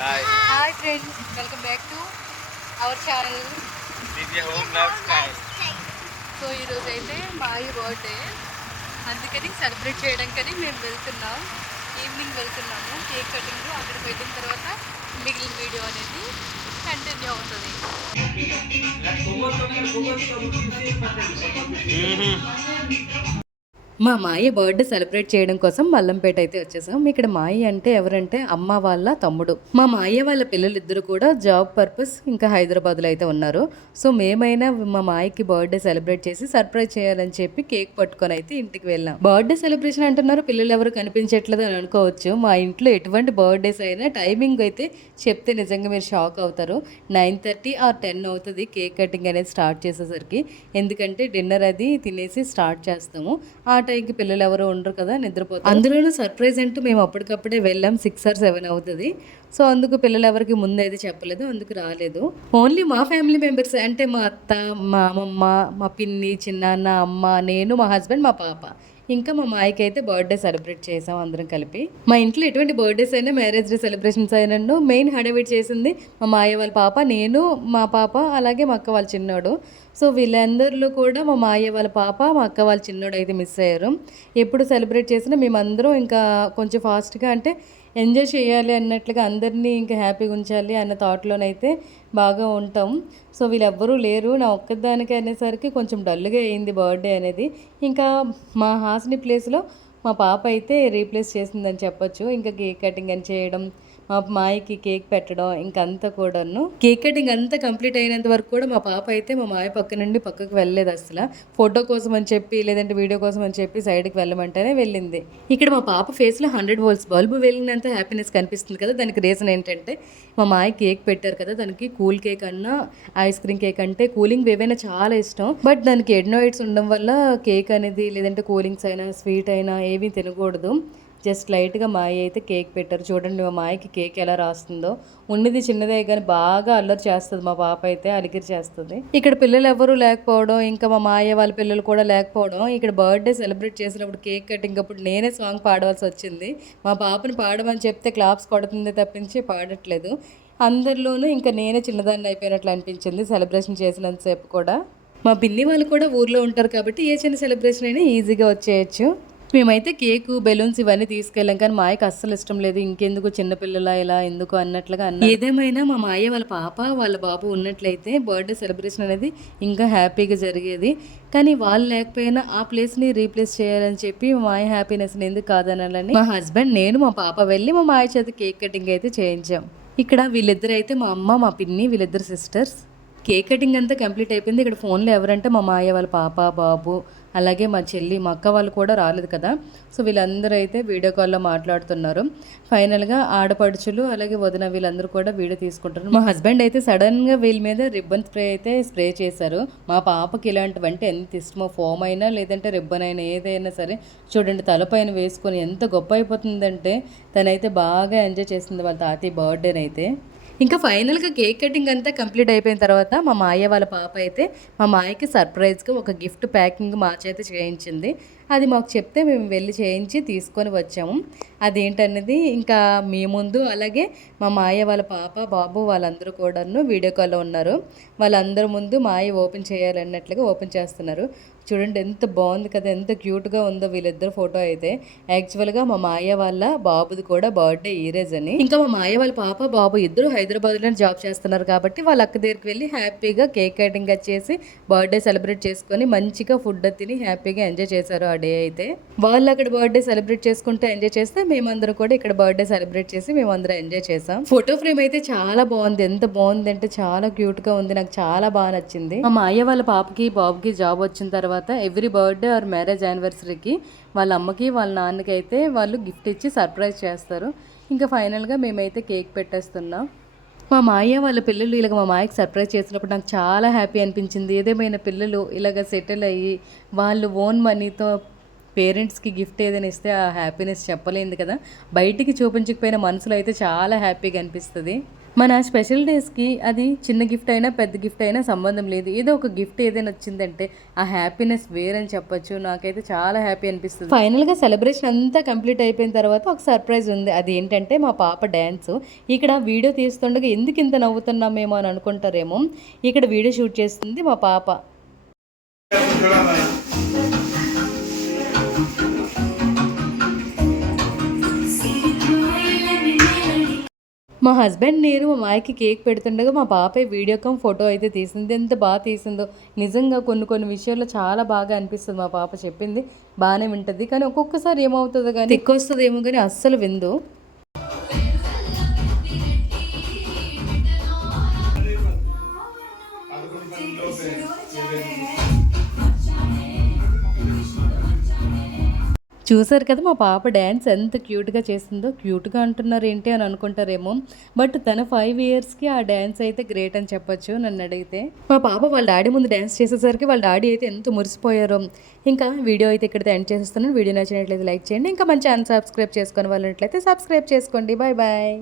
Hi. Hi friends, welcome back to our channel. Divya Home Lifestyle. So ఈరోజు అయితే మా అయ్య బర్త్డే, అందుకని సెలబ్రేట్ చేయడానికని మేము వెళ్తున్నాం. ఈవినింగ్ వెళ్తున్నాము కేక్ కటింగ్. అక్కడికి వెళ్ళిన తర్వాత మిగిలిన వీడియో అనేది కంటిన్యూ అవుతుంది. మా మాయ బర్త్డే సెలబ్రేట్ చేయడం కోసం మల్లంపేట అయితే వచ్చేసాం. ఇక్కడ మాయ అంటే ఎవరంటే అమ్మ వాళ్ళ తమ్ముడు. మా మాయ వాళ్ళ పిల్లలిద్దరు కూడా జాబ్ పర్పస్ ఇంకా హైదరాబాద్లో అయితే ఉన్నారు. సో మేమైనా మా మాయకి బర్త్డే సెలబ్రేట్ చేసి సర్ప్రైజ్ చేయాలని చెప్పి కేక్ పట్టుకొని అయితే ఇంటికి వెళ్ళాం. బర్త్డే సెలబ్రేషన్ అంటున్నారు, పిల్లలు ఎవరు కనిపించట్లేదు అని అనుకోవచ్చు. మా ఇంట్లో ఎటువంటి బర్త్డేస్ అయినా టైమింగ్ అయితే చెప్తే నిజంగా మీరు షాక్ అవుతారు. 9:30 ఆర్ 10 అవుతుంది కేక్ కటింగ్ అనేది స్టార్ట్ చేసేసరికి. ఎందుకంటే డిన్నర్ అది తినేసి స్టార్ట్ చేస్తాము. ఆ టైంకి పిల్లలు ఎవరు ఉండరు కదా, నిద్రపోతారు. అందులోనూ సర్ప్రైజ్ అంటూ మేము అప్పటికప్పుడే వెళ్ళాం. 6 or 7 అవుతుంది. సో అందుకు పిల్లలు ఎవరికి ముందు అయితే చెప్పలేదు, అందుకు రాలేదు. ఓన్లీ మా ఫ్యామిలీ మెంబర్స్ అంటే మా అత్త, మా అమ్మమ్మ, మా పిన్ని, చిన్నాన్న, అమ్మ, నేను, మా హస్బెండ్, మా పాప, ఇంకా మా మాయకి అయితే బర్త్డే సెలబ్రేట్ చేసాం అందరం కలిపి. మా ఇంట్లో ఎటువంటి బర్త్డేస్ అయినా, మ్యారేజ్ డే సెలబ్రేషన్స్ అయినా మెయిన్ హడావిడి చేసింది మా మాయ వాళ్ళ పాప, నేను, మా పాప, అలాగే మా అక్క వాళ్ళ చిన్నోడు. సో వీళ్ళందరిలో కూడా మా మాయ వాళ్ళ పాప, మా అక్క వాళ్ళ చిన్నోడు అయితే మిస్ అయ్యారు. ఎప్పుడు సెలబ్రేట్ చేసినా మేమందరం ఇంకా కొంచెం ఫాస్ట్గా అంటే ఎంజాయ్ చేయాలి అన్నట్లుగా, అందరినీ ఇంకా హ్యాపీగా ఉంచాలి అన్న థాట్లోనైతే బాగా ఉంటాం. సో వీళ్ళెవ్వరూ లేరు. నా ఒక్కదానికి అనేసరికి కొంచెం డల్గా అయింది బర్త్డే అనేది. ఇంకా మా హాస్ని ప్లేస్లో మా పాప అయితే రీప్లేస్ చేసిందని చెప్పొచ్చు. ఇంకా కేక్ కటింగ్ అని చేయడం, మా మాయకి కేక్ పెట్టడం, ఇంకంతా కూడాను కేక్ కటింగ్ అంతా కంప్లీట్ అయినంత వరకు కూడా మా పాప అయితే మా మాయ పక్క నుండి పక్కకు వెళ్ళలేదు అసలు. ఫోటో కోసం అని చెప్పి లేదంటే వీడియో కోసం అని చెప్పి సైడ్కి వెళ్ళమంటేనే వెళ్ళింది. ఇక్కడ మా పాప ఫేస్లో 100 volts బల్బు వెలిగినంత హ్యాపీనెస్ కనిపిస్తుంది కదా. దానికి రీజన్ ఏంటంటే మా మాయ కేక్ పెట్టారు కదా, దానికి కూల్ కేక్ అన్నా ఐస్ క్రీమ్ కేక్ అంటే కూలింగ్ ఏవైనా చాలా ఇష్టం. బట్ దానికి ఎడ్నోయిడ్స్ ఉండడం వల్ల కేక్ అనేది లేదంటే కూలింగ్స్ అయినా స్వీట్ అయినా ఏమీ తినకూడదు. జస్ట్ లైట్గా మాయ అయితే కేక్ పెట్టారు. చూడండి మా మాయకి కేక్ ఎలా రాస్తుందో. ఉన్నది చిన్నదే కానీ బాగా అల్లరి చేస్తుంది మా పాప అయితే, అలికిరి చేస్తుంది. ఇక్కడ పిల్లలు ఎవరు లేకపోవడం, ఇంకా మా మాయ వాళ్ళ పిల్లలు కూడా లేకపోవడం, ఇక్కడ బర్త్డే సెలబ్రేట్ చేసినప్పుడు కేక్ కటింగ్ అప్పుడు నేనే సాంగ్ పాడవలసి వచ్చింది. మా పాపని పాడమని చెప్తే క్లాప్స్ కొడుతుంది తప్పించి పాడట్లేదు. అందరిలోనూ ఇంకా నేనే చిన్నదాన్ని అయిపోయినట్లు అనిపించింది సెలబ్రేషన్ చేసినంతసేపు కూడా. మా పిన్ని వాళ్ళు కూడా ఊర్లో ఉంటారు కాబట్టి ఏ చిన్న సెలబ్రేషన్ అయినా ఈజీగా వచ్చేయచ్చు. మేమైతే కేకు, బెలూన్స్ ఇవన్నీ తీసుకెళ్ళాం. కానీ మాయకు అస్సలు ఇష్టం లేదు. ఇంకెందుకు చిన్నపిల్లల ఇలా ఎందుకు అన్నట్లుగా అన్న. ఏదేమైనా మా మాయ వాళ్ళ పాప వాళ్ళ బాబు ఉన్నట్లయితే బర్త్డే సెలబ్రేషన్ అనేది ఇంకా హ్యాపీగా జరిగేది. కానీ వాళ్ళు లేకపోయినా ఆ ప్లేస్ని రీప్లేస్ చేయాలని చెప్పి మా మాయ హ్యాపీనెస్ని ఎందుకు కాదనాలని మా హస్బెండ్, నేను, మా పాప వెళ్ళి మా మాయ చేత కేక్ కటింగ్ అయితే చేయించాం. ఇక్కడ వీళ్ళిద్దరు అయితే మా అమ్మ, మా పిన్ని, వీళ్ళిద్దరు సిస్టర్స్. కేక్ కటింగ్ అంతా కంప్లీట్ అయిపోయింది. ఇక్కడ ఫోన్లో ఎవరంటే మా మాయ వాళ్ళ పాప, బాబు, అలాగే మా చెల్లి, మా అక్క వాళ్ళు కూడా రాలేదు కదా. సో వీళ్ళందరూ అయితే వీడియో కాల్లో మాట్లాడుతున్నారు. ఫైనల్గా ఆడపడుచులు అలాగే వదిన వీళ్ళందరూ కూడా వీడియో తీసుకుంటారు. మా హస్బెండ్ అయితే సడన్గా వీళ్ళ మీద రిబ్బన్ స్ప్రే అయితే స్ప్రే చేశారు. మా పాపకి ఇలాంటివంటే ఎంత ఇష్టమో, ఫోమ్ అయినా లేదంటే రిబ్బన్ అయినా ఏదైనా సరే చూడండి తలపైన వేసుకొని ఎంత గొప్ప అయిపోతుందంటే తనైతే బాగా ఎంజాయ్ చేస్తుంది వాళ్ళ తాతయ్య బర్త్డేనైతే. ఇంకా ఫైనల్గా కేక్ కటింగ్ అంతా కంప్లీట్ అయిపోయిన తర్వాత మా మాయ వాళ్ళ పాప అయితే మా మాయకి సర్ప్రైజ్గా ఒక గిఫ్ట్ ప్యాకింగ్ మా చేత చేయించింది. అది మాకు చెప్తే మేము వెళ్ళి చేయించి తీసుకొని వచ్చాము. అదేంటనేది ఇంకా మీ ముందు, అలాగే మా మాయ వాళ్ళ పాప, బాబు వాళ్ళందరూ కూడాను వీడియో కాల్లో ఉన్నారు. వాళ్ళందరి ముందు మాయ ఓపెన్ చేయాలన్నట్లుగా ఓపెన్ చేస్తున్నారు. చూడండి ఎంత బాగుంది కదా, ఎంత క్యూట్గా ఉందో వీళ్ళిద్దరు ఫోటో అయితే. యాక్చువల్గా మా మాయ వాళ్ళ బాబుది కూడా బర్త్డే ఈరోజు అని. ఇంకా మా మాయ వాళ్ళ పాప, బాబు ఇద్దరు హైదరాబాద్లో జాబ్ చేస్తున్నారు కాబట్టి వాళ్ళ అక్క దగ్గరికి వెళ్ళి హ్యాపీగా కేక్ కటింగ్ వచ్చేసి బర్త్డే సెలబ్రేట్ చేసుకొని మంచిగా ఫుడ్ తిని హ్యాపీగా ఎంజాయ్ చేశారు ఆ డే అయితే. వాళ్ళు అక్కడ బర్త్డే సెలబ్రేట్ చేసుకుంటే ఎంజాయ్ చేస్తే మేమందరం కూడా ఇక్కడ బర్త్డే సెలబ్రేట్ చేసి మేమందరం ఎంజాయ్ చేసాం. ఫోటో ఫ్రేమ్ అయితే చాలా బాగుంది. ఎంత బాగుంది అంటే చాలా క్యూట్గా ఉంది. నాకు చాలా బాగా నచ్చింది. మా మాయ వాళ్ళ పాపకి, బాబుకి జాబ్ వచ్చిన తర్వాత ఎవ్రీ బర్త్డే ఆర్ మ్యారేజ్ యానివర్సరీకి వాళ్ళ అమ్మకి వాళ్ళ నాన్నకి అయితే వాళ్ళు గిఫ్ట్ ఇచ్చి సర్ప్రైజ్ చేస్తారు. ఇంకా ఫైనల్గా మేమైతే కేక్ పెట్టేస్తున్నాం. మా మాయ వాళ్ళ పిల్లలు ఇలాగ మా మాయకి సర్ప్రైజ్ చేసినప్పుడు నాకు చాలా హ్యాపీ అనిపించింది. ఏదేమైనా పిల్లలు ఇలాగ సెటిల్ అయ్యి వాళ్ళు ఓన్ మనీతో పేరెంట్స్కి గిఫ్ట్ ఏదైనా ఇస్తే ఆ హ్యాపీనెస్ చెప్పలేదు కదా. బయటికి చూపించకపోయిన మనసులో అయితే చాలా హ్యాపీగా అనిపిస్తుంది. మన స్పెషల్ డేస్కి అది చిన్న గిఫ్ట్ అయినా పెద్ద గిఫ్ట్ అయినా సంబంధం లేదు. ఏదో ఒక గిఫ్ట్ ఏదైనా వచ్చిందంటే ఆ హ్యాపీనెస్ వేరని చెప్పొచ్చు. నాకైతే చాలా హ్యాపీ అనిపిస్తుంది. ఫైనల్గా సెలబ్రేషన్ అంతా కంప్లీట్ అయిపోయిన తర్వాత ఒక సర్ప్రైజ్ ఉంది. అది ఏంటంటే మా పాప డ్యాన్స్. ఇక్కడ వీడియో తీస్తుండగా ఎందుకు ఇంత నవ్వుతున్నామేమో అని అనుకుంటారేమో, ఇక్కడ వీడియో షూట్ చేస్తుంది మా పాప. మా హస్బెండ్ నేను మా మాయకి కేక్ పెడుతుండగా మా పాప వీడియో కాల్ ఫోటో అయితే తీసింది. ఎంత బాగా తీసిందో నిజంగా. కొన్ని విషయాల్లో చాలా బాగా అనిపిస్తుంది. మా పాప చెప్పింది బాగానే వింటుంది, కానీ ఒక్కొక్కసారి ఏమవుతుందో కానీ ఎక్కువస్తుందేమో కానీ అస్సలు విందు. చూసారు కదా మా పాప డ్యాన్స్ ఎంత క్యూట్గా చేసిందో. క్యూట్గా అంటున్నారు ఏంటి అని అనుకుంటారేమో, బట్ తన 5 ఇయర్స్కి ఆ డ్యాన్స్ అయితే గ్రేట్ అని చెప్పొచ్చు నన్ను అడిగితే. మా పాప వాళ్ళ డాడీ ముందు డ్యాన్స్ చేసేసరికి వాళ్ళ డాడీ అయితే ఎంత మురిసిపోయారో. ఇంకా వీడియో అయితే ఇక్కడితో ఎండ్ చేసేస్తున్నాను. వీడియో నచ్చినట్లయితే లైక్ చేయండి. ఇంకా మంచి అన్సబ్స్క్రైబ్ చేసుకొని వాళ్ళనట్లయితే సబ్స్క్రైబ్ చేసుకోండి. Bye bye.